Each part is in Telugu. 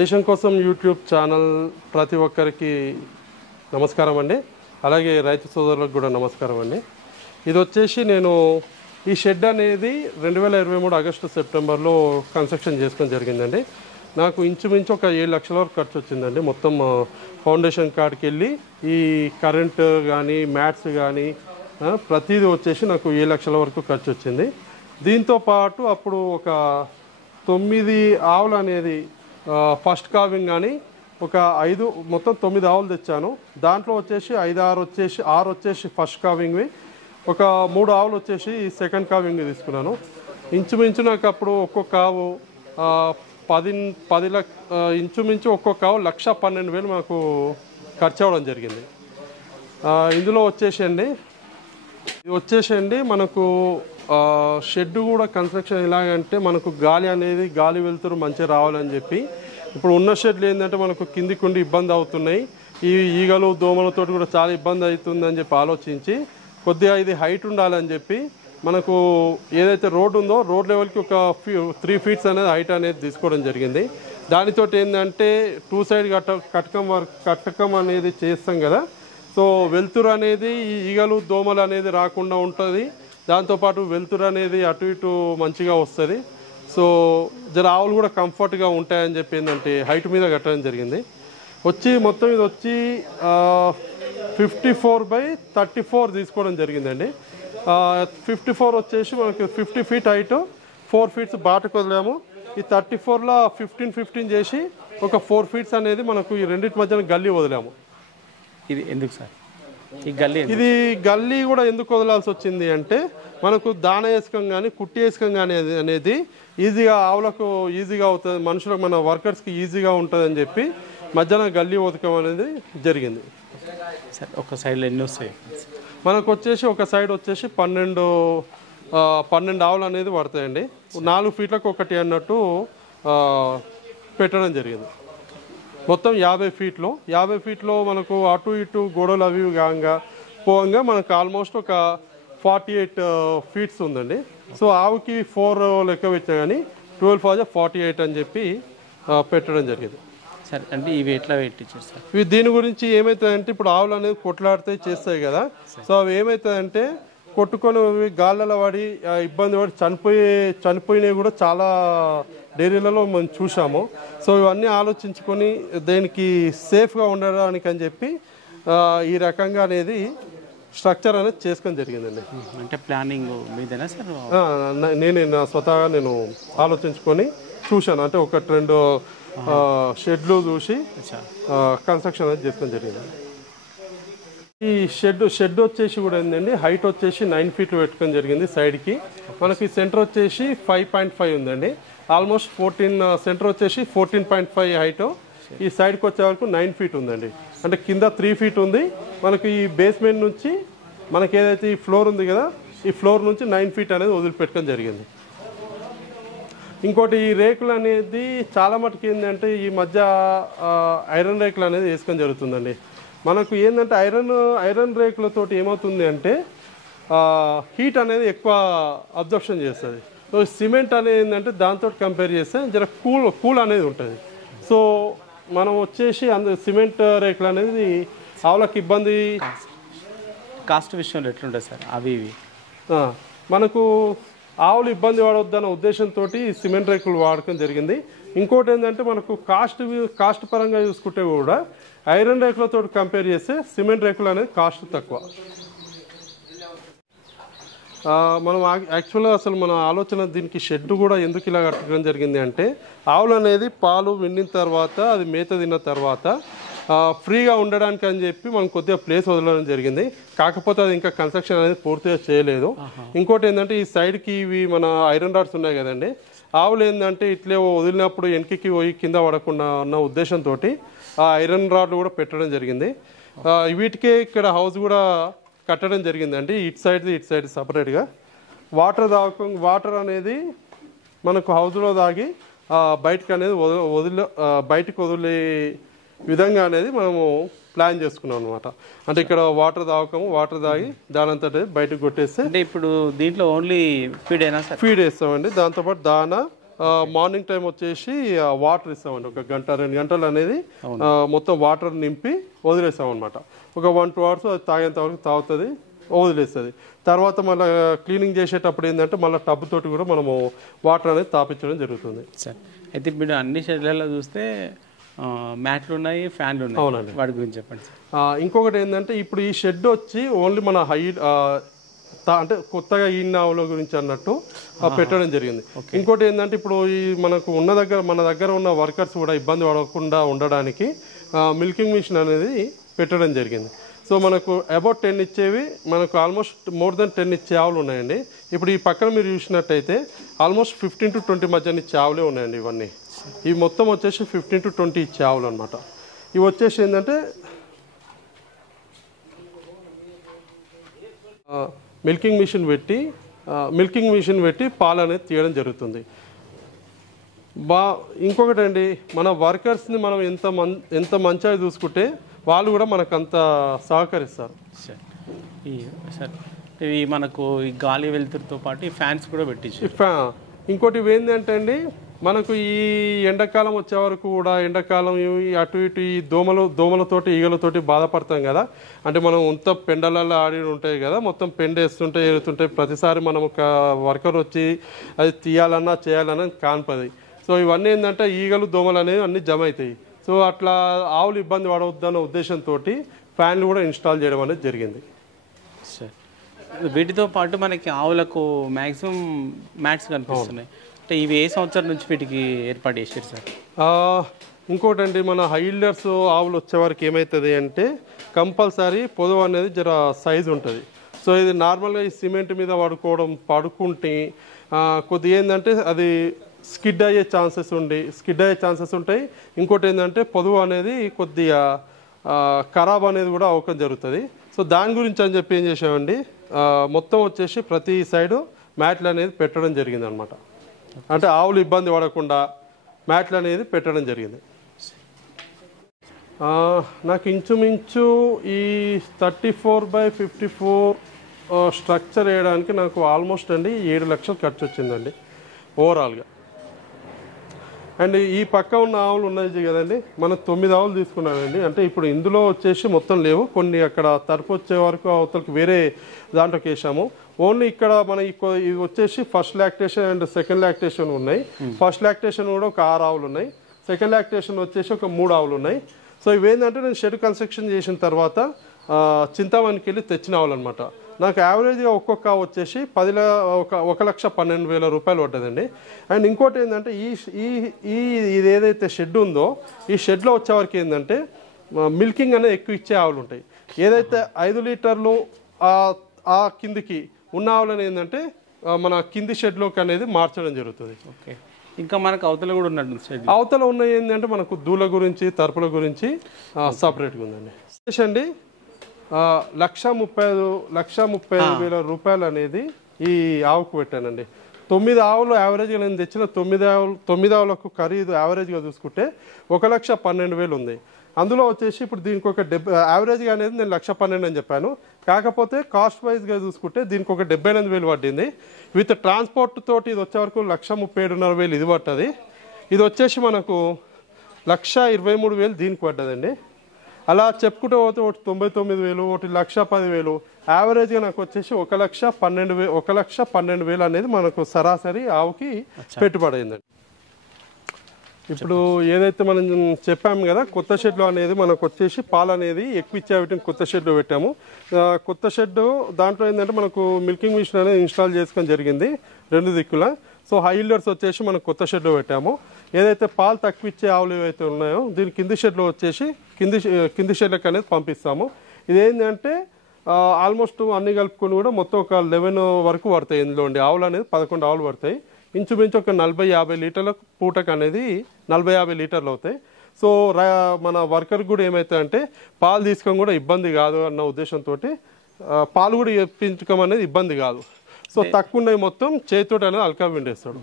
దేశం కోసం యూట్యూబ్ ఛానల్ ప్రతి ఒక్కరికి నమస్కారం అండి. అలాగే రైతు సోదరులకు కూడా నమస్కారం అండి. ఇది వచ్చేసి నేను ఈ షెడ్ అనేది 2023 ఆగస్టు సెప్టెంబర్లో కన్స్ట్రక్షన్ చేసుకొని జరిగిందండి. నాకు ఇంచుమించు ఒక 7 లక్షల వరకు ఖర్చు వచ్చిందండి. మొత్తం ఫౌండేషన్ కాడికి వెళ్ళి ఈ కరెంట్ కానీ మ్యాట్స్ కానీ ప్రతిదీ వచ్చేసి నాకు 7 లక్షల వరకు ఖర్చు వచ్చింది. దీంతో పాటు అప్పుడు ఒక 9 ఆవులు అనేది ఫస్ట్ కావింగ్ కానీ ఒక 5 మొత్తం 9 ఆవులు తెచ్చాను. దాంట్లో వచ్చేసి 6 వచ్చేసి ఫస్ట్ కావింగ్వి, ఒక 3 ఆవులు వచ్చేసి సెకండ్ కావింగ్ తీసుకున్నాను. ఇంచుమించు నాకు అప్పుడు ఒక్కొక్క ఆవు 10 లక్ష ఇంచుమించు ఒక్కొక్క ఆవు 1,12,000 మాకు ఖర్చు అవ్వడం జరిగింది. ఇందులో వచ్చేసండి మనకు షెడ్ కూడా కన్స్ట్రక్షన్ ఎలాగంటే మనకు గాలి వెలుతురు మంచిగా రావాలని చెప్పి ఇప్పుడు ఉన్న షెడ్లు ఏంటంటే మనకు కిందికి ఉండి ఇబ్బంది అవుతున్నాయి, ఈ ఈగలు దోమలతో కూడా చాలా ఇబ్బంది అవుతుందని చెప్పి ఆలోచించి కొద్దిగా ఇది హైట్ ఉండాలని చెప్పి మనకు ఏదైతే రోడ్ ఉందో రోడ్ లెవెల్కి ఒక 3 ఫీట్స్ అనేది హైట్ అనేది తీసుకోవడం జరిగింది. దానితో ఏంటంటే 2 సైడ్ కట్టకం అనేది చేస్తాం కదా, సో వెలుతురు అనేది ఈ ఈగలు దోమలు అనేది రాకుండా ఉంటుంది. దాంతోపాటు వెలుతురు అనేది అటు ఇటు మంచిగా వస్తుంది. సో ఆవులు కూడా కంఫర్ట్గా ఉంటాయని చెప్పి ఏంటంటే హైట్ మీద కట్టడం జరిగింది. మొత్తం ఇది వచ్చి 54/34 తీసుకోవడం జరిగిందండి. 54 వచ్చేసి మనకి 50 ఫీట్ హైట్, 4 ఫీట్స్ బాటకు వదిలాము. ఈ 34లో 15 చేసి ఒక 4 ఫీట్స్ అనేది మనకు ఈ రెండింటి మధ్యన గల్లీ వదిలాము. ఇది ఎందుకు సార్ ఇది గల్లీ కూడా ఎందుకు వదలాల్సి వచ్చింది అంటే మనకు దాన వేసుకం కానీ కుట్టి వేసుకం కానీ అనేది ఈజీగా ఆవులకు ఈజీగా అవుతుంది, మనుషులకు మన వర్కర్స్కి ఈజీగా ఉంటుంది అని చెప్పి మధ్యాహ్నం గల్లీ ఉతకం అనేది జరిగింది. సార్ ఒక సైడ్లో ఎన్ని వస్తాయి మనకు వచ్చేసి ఒక సైడ్ వచ్చేసి 12 ఆవులు అనేది పడతాయండి. 4 ఫీట్లకు ఒకటి అన్నట్టు పెట్టడం జరిగింది. మొత్తం 50 ఫీట్లో మనకు అటు ఇటు గోడలు అవి పోగా మనకు ఆల్మోస్ట్ ఒక 48 ఫీట్స్ ఉందండి. సో ఆవుకి 4 లెక్క పెట్టినా కానీ 12 48 అని చెప్పి పెట్టడం జరిగింది. సార్ అంటే ఇవి ఎట్లా పెట్టించారు సార్? ఇవి దీని గురించి ఏమవుతుందంటే ఇప్పుడు ఆవులు అనేది కొట్లాడితే చేస్తాయి కదా, సో అవి ఏమవుతుందంటే కొట్టుకొని గాళ్ళలో పడి ఇబ్బంది పడి చనిపోయినవి కూడా చాలా డైరీలలో మనం చూసాము. సో ఇవన్నీ ఆలోచించుకొని దీనికి సేఫ్గా ఉండడానికి అని చెప్పి ఈ రకంగా అనేది స్ట్రక్చర్ అనేది చేసుకొని జరిగిందండి. అంటే ప్లానింగ్ మీదేనా సార్? నేనే స్వతహాగా నేను ఆలోచించుకొని చూశాను. అంటే 1-2 షెడ్లు చూసి కన్స్ట్రక్షన్ అనేది చేసుకొని జరిగింది. ఈ షెడ్ వచ్చేసి కూడా ఏంటండి హైట్ వచ్చేసి 9 ఫీట్లు పెట్టుకొని జరిగింది. సైడ్కి మనకి సెంటర్ వచ్చేసి 5.5 ఉందండి. ఆల్మోస్ట్ 14 సెంటర్ వచ్చేసి 14.5 హైట్, ఈ సైడ్కి వచ్చే వరకు 9 ఫీట్ ఉందండి. అంటే కింద 3 ఫీట్ ఉంది. మనకి ఈ బేస్మెంట్ నుంచి మనకి ఏదైతే ఈ ఫ్లోర్ ఉంది కదా, ఈ ఫ్లోర్ నుంచి 9 ఫీట్ అనేది వదిలిపెట్టుకొని జరిగింది. ఇంకోటి ఈ రేకులు అనేది చాలా మటుకు ఏంటంటే ఈ మధ్య ఐరన్ రేకులు అనేది వేసుకొని జరుగుతుందండి. మనకు ఏంటంటే ఐరన్ రేకులతోటి ఏమవుతుంది అంటే హీట్ అనేది ఎక్కువ అబ్జర్ప్షన్ చేస్తుంది. సో సిమెంట్ అనేది ఏంటంటే దాంతో కంపేర్ చేస్తే జర కూల్ అనేది ఉంటుంది. సో మనం వచ్చేసి సిమెంట్ రేకులు అనేది ఆవులకు ఇబ్బంది. కాస్ట్ విషయంలో ఎట్లుంటుంది సార్? అవి మనకు ఆవులు ఇబ్బంది పడవద్దన్న ఉద్దేశంతో సిమెంట్ రేకులు వాడకం జరిగింది. ఇంకోటి ఏంటంటే మనకు కాస్ట్ పరంగా చూసుకుంటే కూడా ఐరన్ రేకులతో కంపేర్ చేస్తే సిమెంట్ రేకులు అనేది కాస్ట్ తక్కువ. మనం యాక్చువల్గా అసలు మన ఆలోచన దీనికి షెడ్ కూడా ఎందుకు ఇలా కట్టడం జరిగింది అంటే ఆవులు అనేది పాలు విండిన తర్వాత అది మేత తిన్న తర్వాత ఫ్రీగా ఉండడానికి అని చెప్పి మనం కొద్దిగా ప్లేస్ వదలడం జరిగింది. కాకపోతే అది ఇంకా కన్స్ట్రక్షన్ అనేది పూర్తిగా చేయలేదు. ఇంకోటి ఏంటంటే ఈ సైడ్కి ఇవి మన ఐరన్ రాడ్స్ ఉన్నాయి కదండి, ఆవులు ఏంటంటే ఇట్లే వదిలినప్పుడు వెనక్కి పోయి కింద పడకుండా ఉన్న ఉద్దేశంతో ఆ ఐరన్ రాడ్లు కూడా పెట్టడం జరిగింది. వీటికే ఇక్కడ హౌస్ కూడా కట్టడం జరిగిందండి. ఇటు సైడ్ సపరేట్గా వాటర్ అనేది మనకు హౌస్లో తాగి బయటకు అనేది బయటకు వదిలే విధంగా అనేది మనము ప్లాన్ చేసుకున్నాం అనమాట. అంటే ఇక్కడ వాటర్ తాగి దానంతట బయటకు కొట్టేస్తే అంటే ఇప్పుడు దీంట్లో ఓన్లీ ఫీడ్ వేస్తామండి. దాంతోపాటు దానా మార్నింగ్ టైం వచ్చేసి వాటర్ ఇస్తామండి. ఒక గంట 2 గంటలు అనేది మొత్తం వాటర్ నింపి వదిలేస్తాం అనమాట. ఒక 1-2 అవర్స్ అది తాగేంత వరకు తాగుతుంది, వదిలేస్తుంది. తర్వాత మళ్ళీ క్లీనింగ్ చేసేటప్పుడు ఏంటంటే మళ్ళీ టబ్ తోటి కూడా మనము వాటర్ అనేది తాపించడం జరుగుతుంది. సార్ అయితే ఇప్పుడు అన్ని షెడ్లలో చూస్తే మ్యాట్లు ఉన్నాయి, ఫ్యాన్లు ఉన్నాయి. అవునండి. వాటి గురించి చెప్పండి సార్. ఇంకొకటి ఏంటంటే ఇప్పుడు ఈ షెడ్ వచ్చి ఓన్లీ మన అంటే కొత్తగా ఈ ఆవుల గురించి అన్నట్టు పెట్టడం జరిగింది. ఇంకోటి ఏంటంటే ఇప్పుడు ఈ మనకు మన దగ్గర ఉన్న వర్కర్స్ కూడా ఇబ్బంది పడకుండా ఉండడానికి మిల్కింగ్ మిషన్ అనేది పెట్టడం జరిగింది. సో మనకు అబౌట్ 10 ఇచ్చేవి మనకు ఆల్మోస్ట్ మోర్ దెన్ 10 ఇచ్చే ఆవులు ఉన్నాయండి. ఇప్పుడు ఈ పక్కన మీరు చూసినట్టయితే ఆల్మోస్ట్ 15 to 20 మధ్యన ఇచ్చే ఆవులే ఉన్నాయండి. ఇవన్నీ ఇవి మొత్తం వచ్చేసి 15 to 20 ఇచ్చే ఆవులు అనమాట. ఇవి వచ్చేసి ఏంటంటే మిల్కింగ్ మిషన్ పెట్టి పాలు అనేది తీయడం జరుగుతుంది. ఇంకొకటి అండి, మన వర్కర్స్ని మనం ఎంత మంచిగా చూసుకుంటే వాళ్ళు కూడా మనకు అంత సహకరిస్తారు. సార్ ఇవి మనకు ఈ గాలి వెలుతురుతో పాటు ఈ ఫ్యాన్స్ కూడా పెట్టించి ఇంకోటి ఏంటంటే అండి, మనకు ఈ ఎండాకాలం వచ్చే వరకు కూడా ఎండాకాలం అటు ఇటు ఈ దోమలతోటి ఈగలతోటి బాధపడతాం కదా. అంటే మనం అంత పెండలలో ఆడి ఉంటాయి కదా, మొత్తం పెండేస్తుంటే ఏరుతుంటాయి. ప్రతిసారి మనం ఒక వర్కర్ వచ్చి అది తీయాలన్నా చేయాలన్నా కానిపది. సో ఇవన్నీ ఏంటంటే ఈగలు దోమలు అనేవి అన్నీ జమ అవుతాయి. సో అట్లా ఆవులు ఇబ్బంది పడవద్దన్న ఉద్దేశంతో ఫ్యాన్లు కూడా ఇన్స్టాల్ చేయడం అనేది జరిగింది. సార్ వీటితో పాటు మనకి ఆవులకు మ్యాక్సిమం మ్యాట్స్ కనిపిస్తున్నాయి. అంటే ఇవి ఏ సంవత్సరం నుంచి వీటికి ఏర్పాటు చేశారు సార్? ఇంకోటి అండి, మన హైల్డర్స్ ఆవులు వచ్చే వరకు ఏమవుతుంది అంటే కంపల్సరీ పొదవు అనేది జర సైజు ఉంటుంది. సో ఇది నార్మల్గా ఈ సిమెంట్ మీద పడుకుంటే కొద్దిగా ఏంటంటే అది స్కిడ్ అయ్యే ఛాన్సెస్ ఉంటాయి. ఇంకోటి ఏంటంటే పొదువు అనేది కొద్దిగా ఖరాబ్ అనేది కూడా అవకం జరుగుతుంది. సో దాని గురించి అని చెప్పి ఏం చేసామండి, మొత్తం వచ్చేసి ప్రతి సైడు మ్యాట్లు అనేది పెట్టడం జరిగింది అనమాట. అంటే ఆవులు ఇబ్బంది పడకుండా మ్యాట్లు అనేది పెట్టడం జరిగింది. నాకు ఇంచుమించు ఈ 34/54 స్ట్రక్చర్ వేయడానికి నాకు ఆల్మోస్ట్ అండి 7 లక్షలు ఖర్చు వచ్చిందండి ఓవరాల్గా. అండ్ ఈ పక్క ఉన్న ఆవులు ఉన్నాయి కదండి, మనం 9 ఆవులు తీసుకున్నానండి. అంటే ఇప్పుడు ఇందులో వచ్చేసి మొత్తం లేవు, కొన్ని అక్కడ తరపు వచ్చే వరకు అవతలకి వేరే దాంట్లోకి వేసాము. ఓన్లీ ఇక్కడ మన ఇవి వచ్చేసి first lactation and second lactation ఉన్నాయి. ఫస్ట్ లాక్టేషన్ కూడా ఒక 6 ఆవులు ఉన్నాయి. సెకండ్ లాక్టేషన్ వచ్చేసి ఒక 3 ఆవులు ఉన్నాయి. సో ఇవేంటంటే నేను షెడ్ కన్స్ట్రక్షన్ చేసిన తర్వాత చింతామణికి వెళ్ళి తెచ్చిన ఆవులు అనమాట. నాకు యావరేజ్గా ఒక్కొక్క వచ్చేసి 1,12,000 రూపాయలు పడ్డదండి. అండ్ ఇంకోటి ఏంటంటే ఇది ఏదైతే షెడ్ ఉందో ఈ షెడ్లో వచ్చేవరకు ఏంటంటే మిల్కింగ్ అనేది ఎక్కువ ఇచ్చే ఆవులు ఉంటాయి. ఏదైతే 5 లీటర్లు ఆ కిందికి ఉన్న ఆవులను ఏంటంటే మన కింది షెడ్లోకి అనేది మార్చడం జరుగుతుంది. ఓకే, ఇంకా మనకు అవతల కూడా ఉన్నట్టు అవతల ఉన్నాయి ఏంటంటే మనకు దూల గురించి తరపుల గురించి సపరేట్గా ఉందండి. అండి 1,35,000 రూపాయలు అనేది ఈ ఆవుకు పెట్టానండి. 9 ఆవులు యావరేజ్గా నేను తెచ్చిన 9 ఆవులకు ఖరీదు యావరేజ్గా చూసుకుంటే 1,12,000 ఉంది. అందులో వచ్చేసి ఇప్పుడు దీనికి ఒక యావరేజ్గా అనేది నేను 1,12,000 అని చెప్పాను. కాకపోతే కాస్ట్ వైజ్గా చూసుకుంటే దీనికి ఒక 78,000 పడింది. విత్ ట్రాన్స్పోర్ట్ తోటి ఇది వచ్చే వరకు 1,37,500 ఇది పట్టది. ఇది వచ్చేసి మనకు 1,23,000 దీనికి పడ్డదండి. అలా చెప్పుకుంటూ పోతే ఒకటి 99,000, ఒకటి 1,10,000, యావరేజ్గా నాకు వచ్చేసి 1,12,000 అనేది మనకు సరాసరి ఆవుకి పెట్టుబడి అయిందండి. ఇప్పుడు ఏదైతే మనం చెప్పాము కదా కొత్త షెడ్లో అనేది మనకు వచ్చేసి పాలు అనేది ఎక్కువ ఇచ్చే వీటిని కొత్త షెడ్లో పెట్టాము. కొత్త షెడ్ దాంట్లో ఏంటంటే మనకు మిల్కింగ్ మిషన్ అనేది ఇన్స్టాల్ చేసుకోవడం జరిగింది 2 దిక్కుల. సో హైల్డర్స్ వచ్చేసి మనం కొత్త షెడ్లో పెట్టాము. ఏదైతే పాలు తక్కువ ఇచ్చే ఆవులు ఏవైతే ఉన్నాయో దీని కింది షెడ్లో వచ్చేసి కింది షెడ్లకు అనేది పంపిస్తాము. ఇదేంటంటే ఆల్మోస్ట్ అన్ని కలుపుకొని కూడా మొత్తం ఒక 11 వరకు పడతాయి. ఇందులో ఉండి ఆవులు అనేది 11 ఆవులు పడతాయి. ఇంచుమించు ఒక 40-50 లీటర్ల పూటకు అనేది 40-50 లీటర్లు అవుతాయి. సో మన వర్కర్కి కూడా ఏమవుతాయంటే పాలు తీసుకొని కూడా ఇబ్బంది కాదు అన్న ఉద్దేశంతో పాలు కూడా ఇప్పించడం అనేది ఇబ్బంది కాదు. సో తక్కువ ఉన్నాయి మొత్తం చేతితోటి అనేది అల్కా విండేస్తాడు.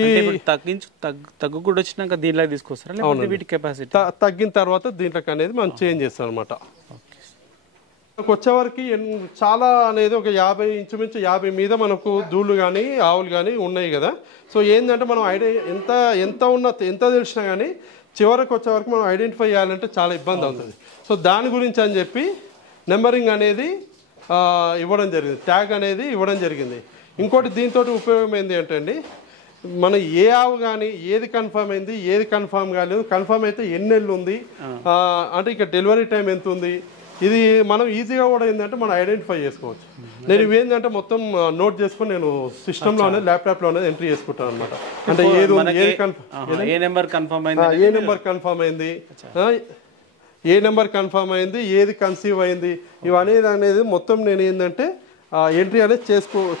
ఈ తగ్గు కూడా వచ్చినాక దీనిలాగా తీసుకొస్తారా? వీటి కెపాసిటీ తగ్గిన తర్వాత దీంట్లోకి అనేది మనం చేంజ్ చేస్తాం అనమాట. వచ్చేవరకు చాలా అనేది ఒక 50 ఇంచుమించు 50 మీద మనకు దూళ్ళు కానీ ఆవులు కానీ ఉన్నాయి కదా. సో ఏంటంటే మనం ఎంత తెలిసినా కానీ చివరికి వచ్చే వరకు మనం ఐడెంటిఫై చేయాలంటే చాలా ఇబ్బంది అవుతుంది. సో దాని గురించి అని చెప్పి నెంబరింగ్ అనేది ఇవ్వడం జరిగింది, ట్యాగ్ అనేది ఇవ్వడం జరిగింది. ఇంకోటి దీంతో ఉపయోగం ఏంటి అంటే అండి, మనం ఏ ఆవు కానీ ఏది కన్ఫర్మ్ అయింది ఏది కన్ఫర్మ్ కాలేదు, కన్ఫర్మ్ అయితే ఎన్ని నెలలు ఉంది, అంటే ఇక డెలివరీ టైం ఎంత ఉంది, ఇది మనం ఈజీగా కూడా ఏంటంటే మనం ఐడెంటిఫై చేసుకోవచ్చు. నేను ఇవేంటంటే మొత్తం నోట్ చేసుకొని నేను సిస్టంలోనే ల్యాప్టాప్లోనే ఎంట్రీ చేసుకుంటాను అనమాట. అంటే ఏ నెంబర్ కన్ఫర్మ్ అయింది, ఏది కన్సీవ్ అయింది, ఇవన్నీ అనేది మొత్తం నేను ఏంటంటే ఎంట్రీ అనేది చేసుకుంటాను.